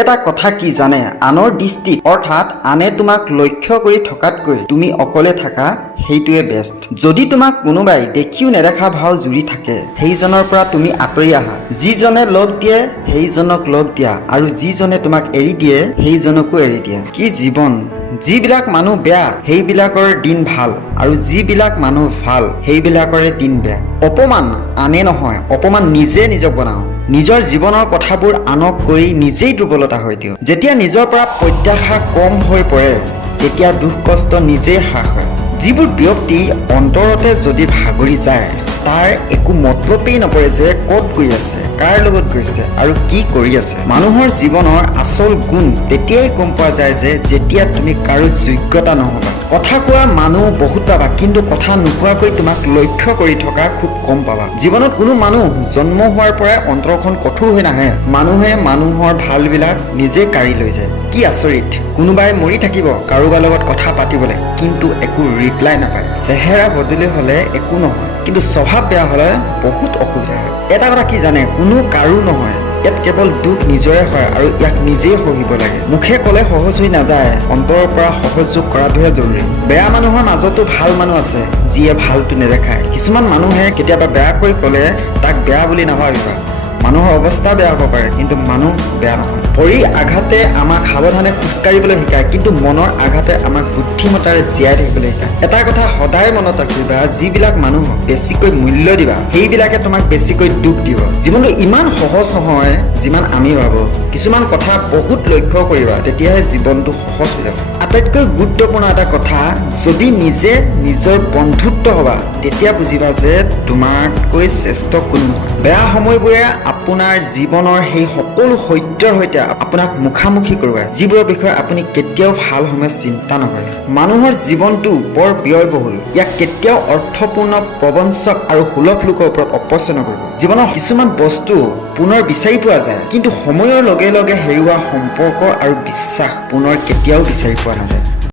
এটা কথা কি জানে, আনৰ দৃষ্টিত অৰ্থাৎ আনে তোমাক লক্ষ্য কৰি থকাতকৈ তুমি অকলে থাকা সেইটোৱে বেষ্ট। যদি তোমাক কোনোবাই দেখিও নেদেখা ভাও জুৰি থাকে, সেইজনৰ পৰা তুমি আঁতৰি আহা। যিজনে লগ দিয়ে সেইজনক লগ দিয়া, আৰু যিজনে তোমাক এৰি দিয়ে সেইজনকো এৰি দিয়া। কি জীৱন! যিবিলাক মানুহ বেয়া সেইবিলাকৰ দিন ভাল, আৰু যিবিলাক মানুহ ভাল সেইবিলাকৰে দিন বেয়া। অপমান আনে নহয়, অপমান নিজে নিজক বনাওঁ। নিজৰ জীৱনৰ কথাবোৰ আনক কৈ নিজেই দুৰ্বলতা হৈ দিওঁ। যেতিয়া নিজৰ পৰা প্ৰত্যাশা কম হৈ পৰে, তেতিয়া দুখ কষ্ট নিজেই হ্ৰাস হয়। যিবোৰ ব্যক্তি অন্তৰতে যদি ভাগৰি যায়, তাৰ একো মতলবেই নপৰে যে ক'ত গৈ আছে, কাৰ লগত গৈছে আৰু কি কৰি আছে। মানুহৰ জীৱনৰ আচল গুণ তেতিয়াই গম পোৱা যায় যে যেতিয়া তুমি কাৰো যোগ্যতা নহবা। কথা কোৱা মানুহ বহুত পাবা, কিন্তু কথা নোকোৱাকৈ তোমাক লক্ষ্য কৰি থকা খুব কম পাবা। জীৱনত কোনো মানুহ জন্ম হোৱাৰ পৰাই অন্তৰখন কঠোৰ হৈ নাহে। মানুহে মানুহৰ ভালবিলাক নিজে কাঢ়ি লৈ যায়। কি আচৰিত! কোনোবাই মৰি থাকিব কাৰোবাৰ লগত কথা পাতিবলৈ, কিন্তু একো ৰিপ্লাই নাপায়। চেহেৰা বদলি হ'লে একো নহয়, কিন্তু স্বভাৱ বেয়া হ'লে বহুত অসুবিধা হয়। এটা কথা কি জানে, কোনো কাৰো নহয়। ইয়াত কেৱল দুখ নিজৰে হয়, আৰু ইয়াক নিজেই সহিব লাগে। মুখে ক'লে সহজ হৈ নাযায়, অন্তৰৰ পৰা সহযোগ কৰাটোহে জৰুৰী। বেয়া মানুহৰ মাজতো ভাল মানুহ আছে, যিয়ে ভালটো নেদেখায়। কিছুমান মানুহে কেতিয়াবা বেয়াকৈ ক'লে তাক বেয়া বুলি নাভাবিবা। মানুহৰ অৱস্থা বেয়া হ'ব পাৰে, কিন্তু মানুহ বেয়া নহয়। ভৰিৰ আঘাতে আমাক সাৱধানে খোজকাঢ়িবলৈ শিকায়, কিন্তু মনৰ আঘাতে আমাক বুদ্ধিমত্তাৰে জীয়াই থাকিবলৈ শিকায়। এটা কথা সদায় মনত ৰাখিবা, যিবিলাক মানুহক বেছিকৈ মূল্য দিবা সেইবিলাকে তোমাক বেছিকৈ দুখ দিব। জীৱনটো ইমান সহজ নহয় যিমান আমি ভাবো। কিছুমান কথা বহুত লক্ষ্য কৰিবা, তেতিয়াহে জীৱনটো সহজ হৈ যাব। আটাইতকৈ গুৰুত্বপূৰ্ণ এটা কথা, যদি নিজে নিজৰ বন্ধুত্ব হ'বা, তেতিয়া বুজিবা যে তোমাতকৈ শ্ৰেষ্ঠ কোনো নহয়। বেয়া সময়বোৰে আপোনাৰ জীৱনৰ সেই সকলো সত্যৰ সৈতে আপোনাক মুখামুখি কৰোৱায়, যিবোৰৰ বিষয়ে আপুনি কেতিয়াও ভাল সময়ত চিন্তা নকৰে। মানুহৰ জীৱনটো বৰ ব্যয়বহুল। ইয়াক কেতিয়াও অৰ্থপূৰ্ণ প্ৰবঞ্চক আৰু সুলভ লোকৰ ওপৰত অপচয় নকৰিব। জীৱনৰ কিছুমান বস্তু পুনৰ বিচাৰি পোৱা যায়, কিন্তু সময়ৰ লগে লগে হেৰুওৱা সম্পৰ্ক আৰু বিশ্বাস পুনৰ কেতিয়াও বিচাৰি পোৱা নাযায়।